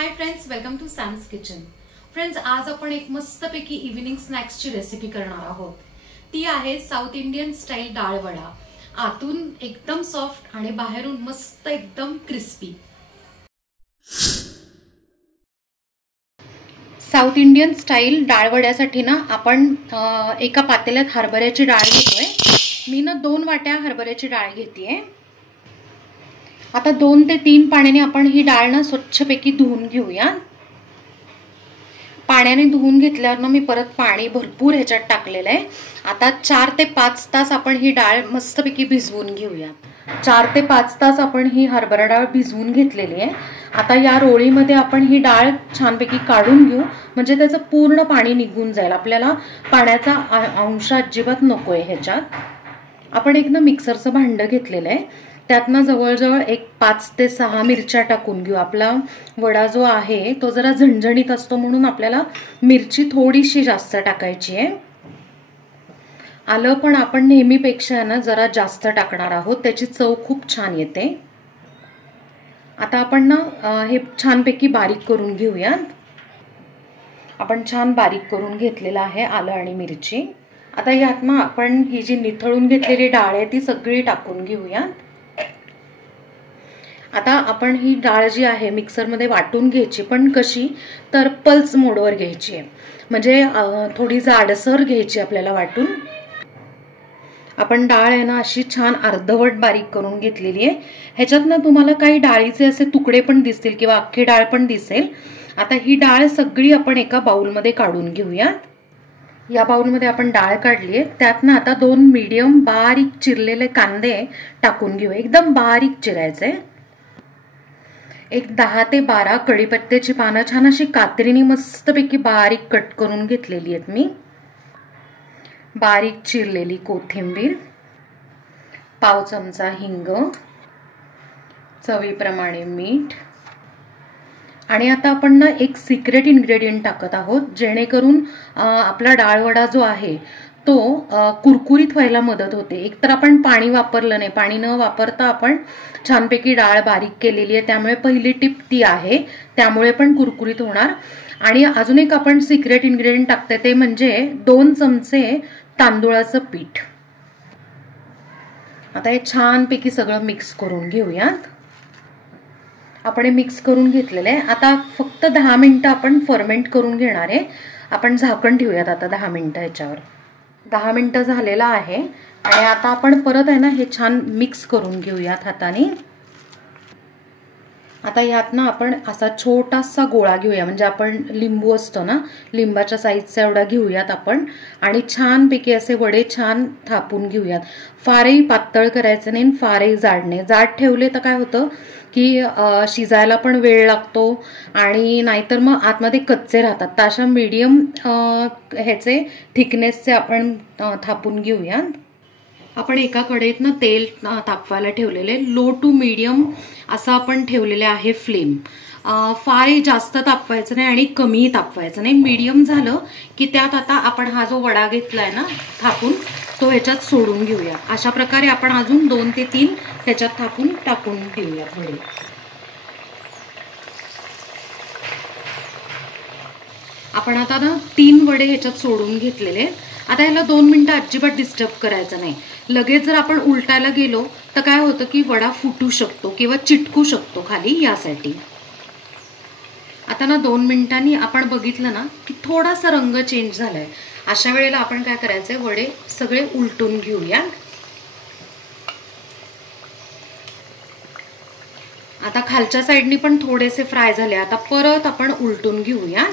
High friends, welcome to Sam's Kitchen. Friends, आज आपण एक मस्तपैकी इव्हिनिंग स्नॅक्सची रेसिपी करणार आहोत। ती आहे साऊथ इंडियन स्टाईल डाळ वडा। आतून एकदम सॉफ्ट आणि बाहेरून मस्त एकदम क्रिस्पी। साऊथ इंडियन स्टाईल डाळ वड्यासाठी ना आपण एका पातेल्यात हरभऱ्याची डाळ घेतोय। मी ना 2 वाट्या हरभऱ्याची डाळ घेतेय। आता 2 ते 3 पाण्याने आपण ही डाळ ना स्वच्छपैकी धुवून घेऊया। पाण्याने धुवून घेतल्यावर ना मी परत पाणी भरपूर ह्याच्यात टाकलेलं आहे। आता 4 ते 5 तास आपण ही डाळ मस्तपैकी भिजवून घेऊया। 4 ते 5 तास आपण ही हरभरा डाळ भिजवून घेतलेली आहे। आता या रोळीमध्ये आपण ही डाळ छानपैकी काढून घेऊ, म्हणजे त्याचं पूर्ण पाणी निघून जाईल। आपल्याला पाण्याचा अंश अजिबात नकोय ह्याच्यात। आपण एक ना मिक्सरचं भांडं घेतलेलं आहे, त्यातनं जवळजवळ 5 ते 6 मिरच्या टाकून घेऊ। आपला वडा जो आहे तो जरा झणझणीत असतो, म्हणून आपल्याला मिरची थोडीशी जास्त टाकायची आहे। आलं पण आपण नेहमीपेक्षा ना जरा जास्त टाकणार आहोत, त्याची चव खूप छान येते। आता आपण ना हे छानपैकी बारीक करून घेऊया। आपण छान बारीक करून घेतलेलं आहे आलं आणि मिरची। आता यात ना आपण ही जी निथळून घेतलेली डाळ आहे ती सगळी टाकून घेऊया। आता आपण ही डाळ जी आहे मिक्सरमध्ये वाटून घ्यायची, पण कशी तर पल्स मोडवर घ्यायची आहे, म्हणजे थोडी जाडसर घ्यायची आपल्याला वाटून। आपण डाळ आहे ना अशी छान अर्धवट बारीक करून घेतलेली आहे। ह्याच्यात ना तुम्हाला काही डाळीचे असे तुकडे पण दिसतील किंवा अख्खी डाळ पण दिसेल। आता ही डाळ सगळी आपण एका बाउलमध्ये काढून घेऊया। या बाउलमध्ये आपण डाळ काढली आहे, त्यात ना आता 2 मीडियम बारीक चिरलेले कांदे टाकून घेऊ। एकदम बारीक चिरायचे। एक 10 ते 12 कढीपत्त्याची पानं छान अशी कात्रीने मस्तपैकी बारीक कट करून घेतलेली आहेत मी। बारीक चिरलेली कोथिंबीर, पाव चमचा हिंग, चवीप्रमाणे मीठ, आणि आता आपण ना एक सिक्रेट इन्ग्रेडियंट टाकत आहोत, जेणेकरून आपला डाळ वडा जो आहे तो कुरकुरीत व्हायला मदत होते। एकतर आपण पाणी वापरलं नाही, पाणी न वापरता आपण छानपैकी डाळ बारीक केलेली आहे, त्यामुळे पहिली टिप ती आहे, त्यामुळे पण कुरकुरीत होणार। आणि अजून एक आपण सिक्रेट इन्ग्रेडियंट टाकते, ते म्हणजे 2 चमचे तांदूळाचं पीठ। आता हे छानपैकी सगळं मिक्स करून घेऊयात। आपण हे मिक्स करून घेतलेलं आहे। आता फक्त 10 मिनिटं आपण फर्मेंट करून घेणार आहे। आपण झाकण ठेवूयात आता 10 मिनिटं ह्याच्यावर। 10 मिनिटं झालेला आहे आणि आता आपण परत आहे ना हे छान मिक्स करून घेऊयात हाताने। आता यात ना आपण असा छोटासा गोळा घेऊया, म्हणजे आपण लिंबू असतो ना, लिंबाच्या साईजचा एवढा घेऊयात आपण, आणि छानपैकी असे वडे छान थापून घेऊयात। फारही पातळ करायचं नाही, फारही जाड नाही। जाड ठेवले तर काय होतं की शिजायला पण वेळ लागतो आणि नाहीतर मग आतमध्ये कच्चे राहतात। तर अशा मीडियम ह्याचे थिकनेसचे आपण थापून घेऊया। आपण एका कढईतनं तेल तापवायला ठेवलेले, लो टू मीडियम असं आपण ठेवलेले आहे फ्लेम। फारही जास्त तापवायचं नाही आणि कमीही तापवायचं नाही, मीडियम झालं की त्यात आता आपण हा जो वडा घेतलाय ना थापून तो ह्याच्यात सोडून घेऊया। अशा प्रकारे आपण अजून 2 ते 3 ह्याच्यात थापून टाकून घेऊया वडे। आपण आता ना 3 वडे ह्याच्यात सोडून घेतलेले। आता ह्याला 2 मिनिटं अजिबात डिस्टर्ब करायचं नाही। लगेच जर आपण उलटायला गेलो तर काय होतं की वडा फुटू शकतो किंवा चिटकू शकतो खाली, यासाठी। आता ना 2 मिनिटांनी आपण बघितलं ना की थोडासा रंग चेंज झालाय। अशा वेळेला आपण काय करायचंय, वडे सगळे उलटून घेऊया। आता खालच्या साईडनी पण थोडेसे फ्राय झाले, आता परत आपण उलटून घेऊया।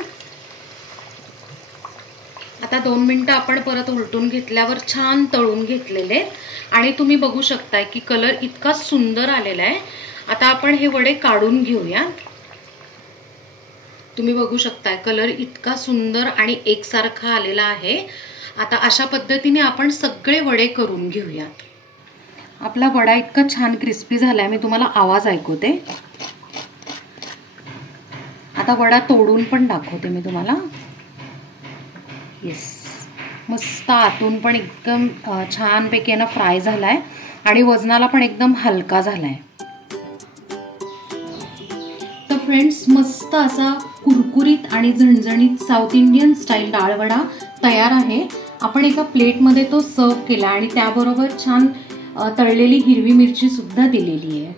आता 2 मिनिटं आपण परत उलटून घेतल्यावर छान तळून घेतलेले आणि तुम्ही बघू शकताय की कलर इतका सुंदर आलेला आहे। आता आपण हे वडे काढून घेऊया। तुम्ही बघू शकताय कलर इतका सुंदर आणि एकसारखा आलेला आहे। आता अशा पद्धतीने आपण सगळे वडे करून घेऊया। आपला वडा इतका छान क्रिस्पी झालाय, मी तुम्हाला आवाज ऐकवते। आता वडा तोडून पण दाखवते मी तुम्हाला। येस, मस्त आतून पण एकदम छानपैकी ना फ्राय झालाय आणि वजनाला पण एकदम हलका झालाय। तर फ्रेंड्स, मस्त असा कुरकुरीत आणि झणझणीत साऊथ इंडियन स्टाईल डाळवडा तयार आहे. आपण एका प्लेटमध्ये तो सर्व केला आणि त्याबरोबर छान तळलेली हिरवी मिरची सुद्धा दिलेली आहे.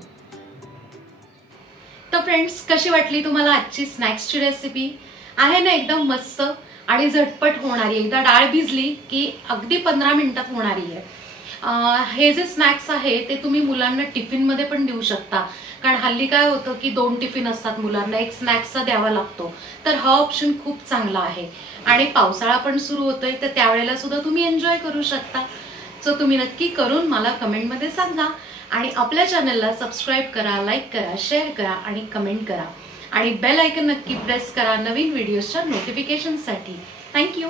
तर फ्रेंड्स, कशी वाटली तुम्हाला आजची स्नॅक्सची रेसिपी? आहे ना एकदम मस्त आणि झटपट होणारी. एकदा डाळ भिजली की अगदी 15 मिनिटात होणारी आहे. हे जे स्नॅक्स आहे ते तुम्ही मुलांना टिफिनमध्ये पण देऊ शकता, कारण हल्ली काय होतं की 2 टिफिन असतात मुलांना, एक स्नॅक्सचा द्यावा लागतो. तर हा ऑप्शन खूप चांगला आहे आणि पावसाळा पण सुरू होतोय, तर त्यावेळेला सुद्धा तुम्ही एन्जॉय करू शकता. सो तुम्ही नक्की करून मला कमेंटमध्ये सांगा आणि आपल्या चॅनलला सबस्क्राईब करा, लाईक करा, शेअर करा आणि कमेंट करा आणि बेल आयकन नक्की प्रेस करा नवीन व्हिडिओजच्या नोटिफिकेशनसाठी. थँक्यू.